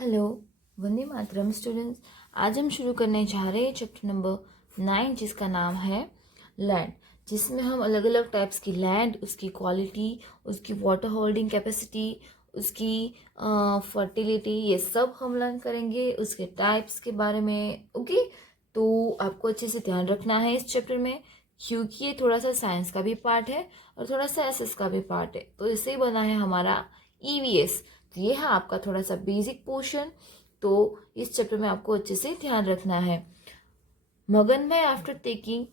Hello, Vande Mataram students. आज हम शुरू करने जा रहे हैं चैप्टर नंबर 9 जिसका नाम है लैंड, जिसमें हम अलग अलग टाइप्स की लैंड, उसकी क्वालिटी, उसकी वाटर होल्डिंग कैपेसिटी, उसकी फर्टिलिटी, ये सब हम लर्न करेंगे, उसके टाइप्स के बारे में। ओके, तो आपको अच्छे से ध्यान रखना है इस चैप्टर में, क्योंकि ये थोड़ा सा साइंस का भी पार्ट है और थोड़ा सा एसएस का भी पार्ट है। तो इससे ही बना है हमारा ईवीएस। तो ये है आपका थोड़ा सा बेसिक पोर्शन। तो इस चैप्टर में आपको अच्छे से ध्यान रखना है। मगन भाई after taking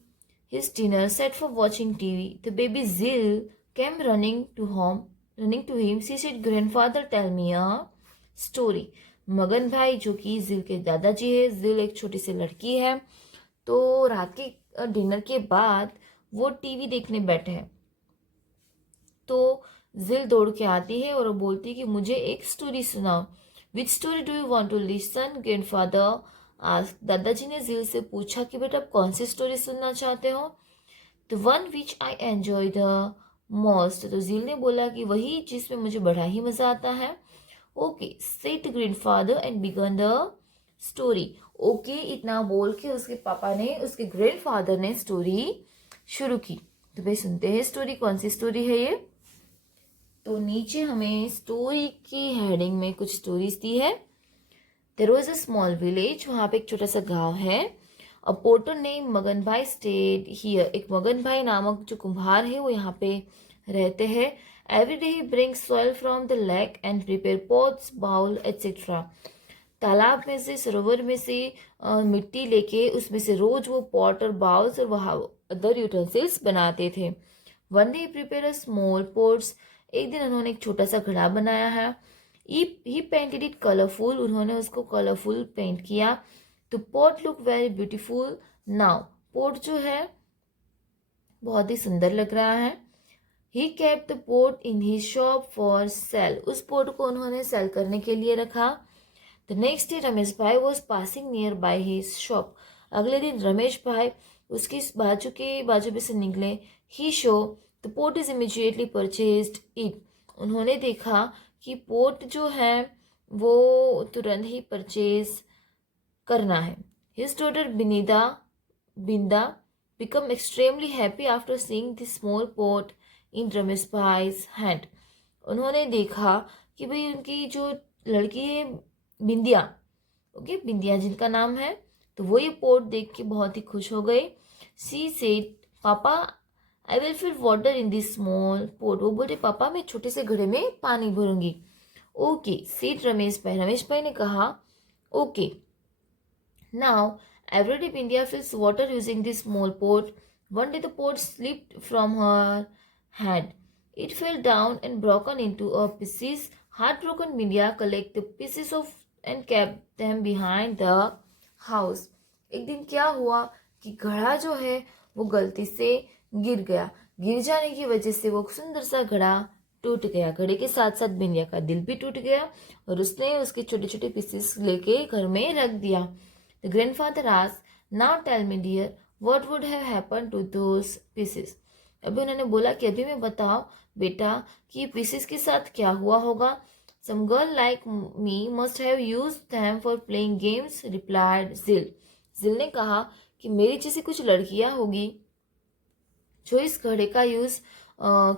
his dinner sat for watching TV. The baby Zil came running to him. She said, "Grandfather, tell me a story." मगन भाई जो कि जिल के दादाजी है, जिल एक छोटी सी लड़की है। तो रात के डिनर के बाद वो टीवी देखने बैठे हैं। तो जिल दौड़ के आती है और वो बोलती है कि मुझे एक स्टोरी सुनाओ। Which story do you want to listen grandfather asked. दादाजी ने जिल से पूछा कि बेटा आप कौन सी स्टोरी सुनना चाहते हो। The one which I enjoy the most. तो जिल ने बोला कि वही जिसमें मुझे बड़ा ही मजा आता है। Okay said grandfather and begin the story. Okay इतना बोल के उसके पापा ने, उसके ग्रैंडफादर ने स्टोरी शुरू की। तो भाई सुनते हैं स्टोरी, कौन सी स्टोरी है ये। तो नीचे हमें स्टोरी की हेडिंग में कुछ स्टोरीज दी है। There was a small village, वहां पे एक छोटा सा गांव है। अ पोर्टर नेम मगन भाई स्टेड हियर। एक मगन भाई नामक जो कुम्हार है वो यहाँ पे रहते हैं। Every day he brings soil from the lake and prepare pots bowl etcetera. तालाब में से, सरोवर में से मिट्टी लेके उसमें से रोज वो पॉट और बाउल्स और वहाँ अदर यूटेंसिल्स बनाते थे। One day prepare a small pots. एक दिन उन्होंने एक छोटा सा घड़ा बनाया है। He painted it colourful. उन्होंने उसको कलरफुल पेंट किया। तो pot look very beautiful now. Pot जो है बहुत ही सुंदर लग रहा है। He kept the pot in his shop for sale. उस पोट को उन्होंने सेल करने के लिए रखा। The next day Ramesh bhai was passing near by his shop. अगले दिन रमेश भाई उसकी बाजू में से निकले। He show the pot is immediately purchased it. उन्होंने देखा कि पोट जो है वो तुरंत ही परचेज करना है। His daughter Binda become extremely happy after seeing this small pot in Ramesh bhai's hand। उन्होंने देखा कि भाई उनकी जो लड़की है बिंदिया, ओके बिंदिया जिनका नाम है, तो वो ये पोट देख के बहुत ही खुश हो गए। She said papa I will fill water in this small pot. वो बोले पापा मैं छोटे से घड़े में पानी भरूंगी। ओके सेड रमेश भाई ने कहा okay. Now, every day Bindia fills water using this small pot. One day the pot slipped from her hand. It fell down and broken into a pieces. Heartbroken Bindia collected the pieces of and kept them behind the house. एक दिन क्या हुआ कि घड़ा जो है वो गलती से गिर गया। गिर जाने की वजह से वो सुंदर सा घड़ा टूट गया। घड़े के साथ साथ बिंदिया का दिल भी टूट गया और उसने उसके छोटे छोटे पीसेस लेके घर में रख दिया। The grandfather asked, "Now tell me, dear, what would have happened to those pieces?" अभी उन्होंने बोला कि अभी मैं बताओ बेटा कि पीसेस के साथ क्या हुआ होगा। Some girl like me must have used them for playing games, replied Zil. जिल ने कहा कि मेरी जैसी कुछ लड़कियां होगी जो इस घड़े का यूज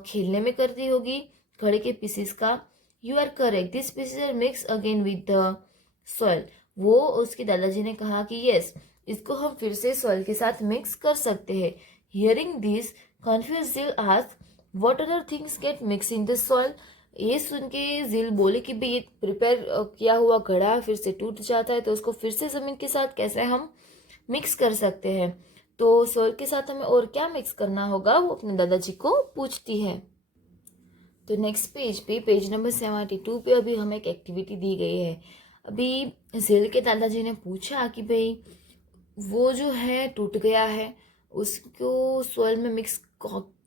खेलने में करती होगी, घड़े के पीसेस का। You are correct, this pieces are mix again with the soil. वो उसके दादाजी ने कहा कि यस, इसको हम फिर से सॉइल के साथ मिक्स कर सकते हैं। हियरिंग दिस कन्फ्यूज जिल asked what other things get mix in the soil. ये सुन के जिल बोले कि भाई ये प्रिपेयर किया हुआ घड़ा फिर से टूट जाता है तो उसको फिर से जमीन के साथ कैसे हम मिक्स कर सकते हैं। तो सॉइल के साथ हमें और क्या मिक्स करना होगा वो अपने दादाजी को पूछती है। तो नेक्स्ट पेज पे, पेज नंबर 72 पे अभी हमें एक एक्टिविटी दी गई है। अभी जिल के दादाजी ने पूछा कि भाई वो जो है टूट गया है उसको सॉइल में मिक्स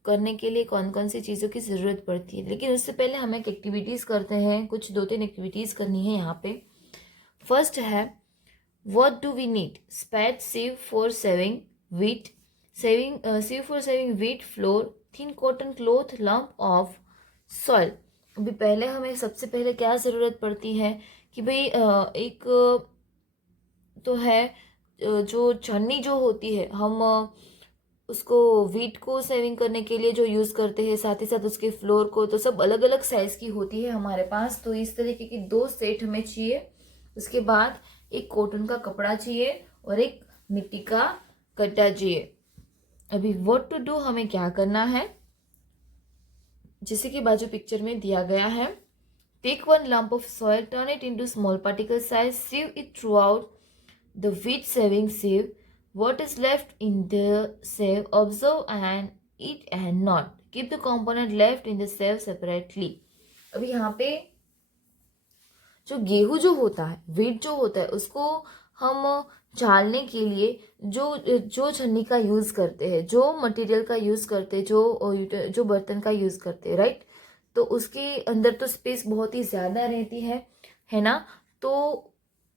करने के लिए कौन कौन सी चीज़ों की ज़रूरत पड़ती है। लेकिन उससे पहले हमें एक एक्टिविटीज़ करते हैं, कुछ 2-3 एक्टिविटीज़ करनी है यहाँ पे। फर्स्ट है what do we need. Spade sieve for saving wheat, sieve for saving wheat flour, thin cotton cloth, lump of soil। अभी पहले हमें सबसे पहले क्या ज़रूरत पड़ती है कि भाई एक तो है जो छन्नी जो होती है, हम उसको वीट को सेविंग करने के लिए जो यूज़ करते हैं, साथ ही साथ उसके फ्लोर को, तो सब अलग अलग साइज़ की होती है हमारे पास। तो इस तरीके की 2 सेट हमें चाहिए। उसके बाद एक कॉटन का कपड़ा चाहिए और एक मिट्टी का गड्ढा चाहिए। अभी व्हाट टू डू, हमें क्या करना है, जैसे कि बाजू पिक्चर में दिया गया है। Take 1 lump of soil, turn it into small particle size, sieve it throughout the wheat saving sieve. What is left in the sieve, observe and eat and not. Keep the component left in the sieve separately. अभी यहाँ पे जो गेहूं जो होता है, wheat जो होता है, उसको हम चालने के लिए जो जो छन्नी का यूज करते हैं, जो मटेरियल का यूज करते हैं, जो बर्तन का यूज करते हैं, राइट। तो उसके अंदर तो स्पेस बहुत ही ज्यादा रहती है ना। तो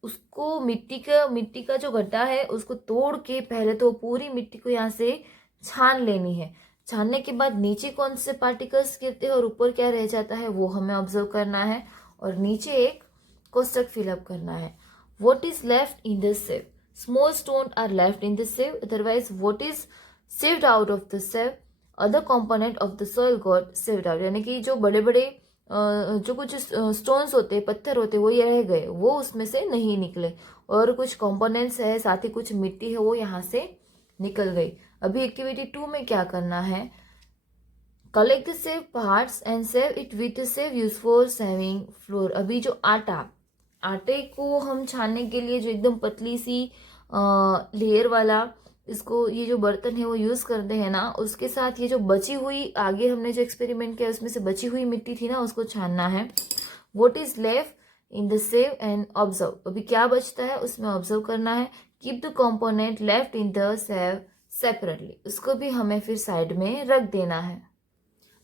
उसको मिट्टी का जो गड्ढा है उसको तोड़ के पहले तो पूरी मिट्टी को यहाँ से छान लेनी है। छानने के बाद नीचे कौन से पार्टिकल्स गिरते हैं और ऊपर क्या रह जाता है वो हमें ऑब्जर्व करना है। और नीचे एक कोष्टक फिलअप करना है। What is left in the sieve? Small stones are left in the sieve. Otherwise, what is sieved out of the sieve? Other component of the soil got sieved out. यानी कि जो बड़े बड़े जो कुछ स्टोन्स होते हैं, पत्थर होते हैं, वो ये रह गए, वो उसमें से नहीं निकले। और कुछ कंपोनेंट्स है, साथ ही कुछ मिट्टी है, वो यहाँ से निकल गई। अभी एक्टिविटी 2 में क्या करना है, collect the save parts and save it with save use for saving floor. अभी जो आटे को हम छानने के लिए जो एकदम पतली सी लेयर वाला इसको ये जो बर्तन है वो यूज करते हैं ना, उसके साथ ये जो बची हुई आगे हमने जो एक्सपेरिमेंट किया उसमें से बची हुई मिट्टी थी ना, उसको छानना है। What is left in the save and observe. अभी क्या बचता है उसमें ऑब्जर्व करना है। Keep the component left in the save separately, उसको भी हमें फिर साइड में रख देना है।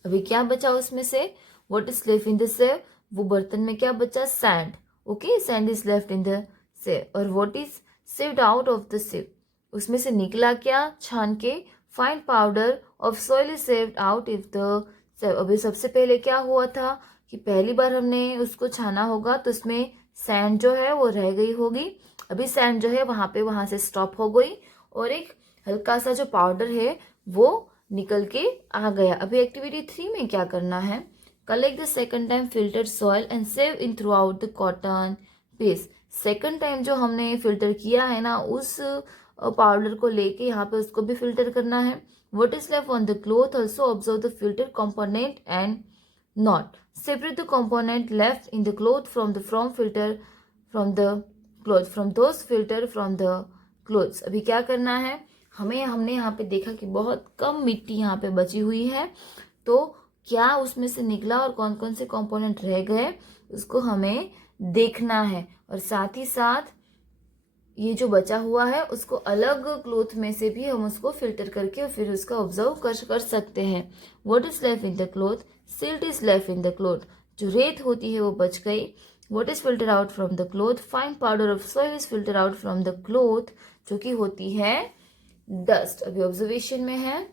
अभी क्या बचा उसमें से, what is left in the sieve, वो बर्तन में क्या बचा, sand. Okay, sand is left in the sieve. और what is sieved out of the sieve, उसमें से निकला क्या, छान के fine powder of soil is sieved out if the sieve. अभी सबसे पहले क्या हुआ था कि पहली बार हमने उसको छाना होगा तो उसमें सैंड जो है वो रह गई होगी। अभी सैंड जो है वहां से स्टॉप हो गई और एक हल्का सा जो पाउडर है वो निकल के आ गया। अभी एक्टिविटी 3 में क्या करना है, collect the second time filtered soil and save in through out the cotton paste. Second time जो हमने फिल्टर किया है ना, उस पाउडर को लेके यहाँ पे उसको भी फिल्टर करना है। What is left on the cloth, also observe the filter component and not. Separate the component left in the cloth from the filter from the cloth from those filter from the clothes. अभी क्या करना है, हमने यहाँ पे देखा कि बहुत कम मिट्टी यहाँ पे बची हुई है, तो क्या उसमें से निकला और कौन कौन से कंपोनेंट रह गए उसको हमें देखना है। और साथ ही साथ ये जो बचा हुआ है उसको अलग क्लोथ में से भी हम उसको फिल्टर करके और फिर उसका ऑब्जर्व कर सकते हैं। What is left in the cloth, silt is left in the cloth, जो रेत होती है वो बच गई। What is filter out from the cloth, fine powder of soil is filter out from the cloth, जो कि होती है डस्ट। अभी ऑब्जर्वेशन में है,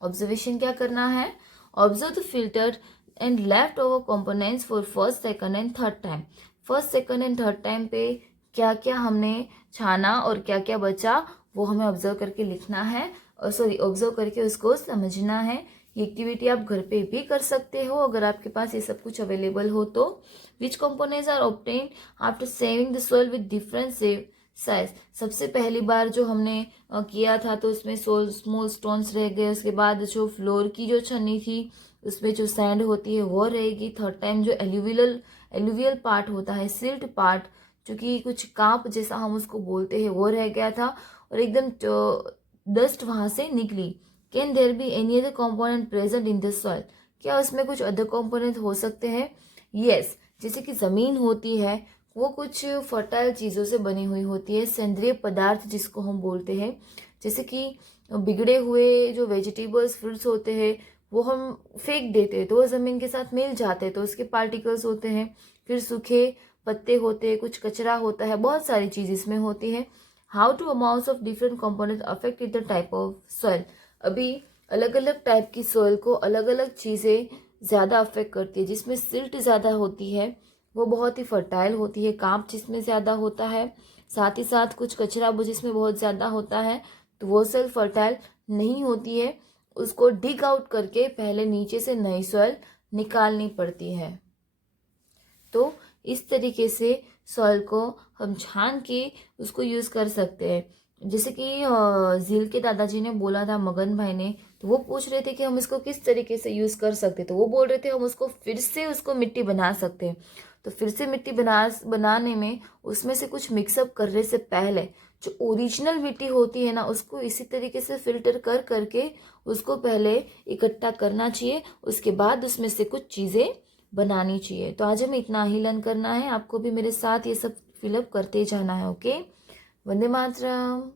ऑब्जर्वेशन क्या करना है, observe the filter and left over components for first second and third time. First second and third time पे क्या क्या हमने छाना और क्या क्या बचा वो हमें ऑब्जर्व करके लिखना है, और ऑब्जर्व करके उसको समझना है। ये एक्टिविटी आप घर पे भी कर सकते हो अगर आपके पास ये सब कुछ अवेलेबल हो तो। Which components are obtained after sieving the soil with different sieve size. सबसे पहली बार जो हमने किया था तो उसमें स्मॉल स्टोन्स रह गए। उसके बाद जो फ्लोर की जो छन्नी थी उसमें जो सैंड होती है वो रहेगी। थर्ड टाइम जो एलुवियल पार्ट होता है, सिल्ट पार्ट, जो कि कुछ कांप जैसा हम उसको बोलते हैं, वो रह गया था और एकदम डस्ट वहां से निकली। Can there be any other component present in this soil, क्या उसमें कुछ अदर कंपोनेंट हो सकते हैं। यस, जैसे कि जमीन होती है वो कुछ फर्टाइल चीज़ों से बनी हुई होती है, सेंद्रीय पदार्थ जिसको हम बोलते हैं। जैसे कि बिगड़े हुए जो वेजिटेबल्स फ्रूट्स होते हैं वो हम फेंक देते हैं तो वो ज़मीन के साथ मिल जाते हैं तो उसके पार्टिकल्स होते हैं। फिर सूखे पत्ते होते हैं, कुछ कचरा होता है, बहुत सारी चीज़ इसमें होती है। How to amounts of different component affect the type of soil. अभी अलग अलग टाइप की सॉइल को अलग अलग चीज़ें ज़्यादा अफेक्ट करती है। जिसमें सिल्ट ज़्यादा होती है वो बहुत ही फर्टाइल होती है, कांप जिसमें ज़्यादा होता है, साथ ही साथ कुछ कचरा वो जिसमें बहुत ज़्यादा होता है, तो वो सॉइल फर्टाइल नहीं होती है। उसको डिग आउट करके पहले नीचे से नई सॉइल निकालनी पड़ती है। तो इस तरीके से सॉइल को हम छान के उसको यूज़ कर सकते हैं। जैसे कि झील के दादाजी ने बोला था मगन भाई ने, तो वो पूछ रहे थे कि हम इसको किस तरीके से यूज़ कर सकते, तो वो बोल रहे थे हम उसको फिर से उसको मिट्टी बना सकते हैं। तो फिर से मिट्टी बनाने में उसमें से कुछ मिक्सअप करने से पहले जो ओरिजिनल मिट्टी होती है ना, उसको इसी तरीके से फिल्टर कर करके उसको पहले इकट्ठा करना चाहिए। उसके बाद उसमें से कुछ चीज़ें बनानी चाहिए। तो आज हमें इतना ही लर्न करना है, आपको भी मेरे साथ ये सब फिलअप करते जाना है। ओके, वंदे मातरम।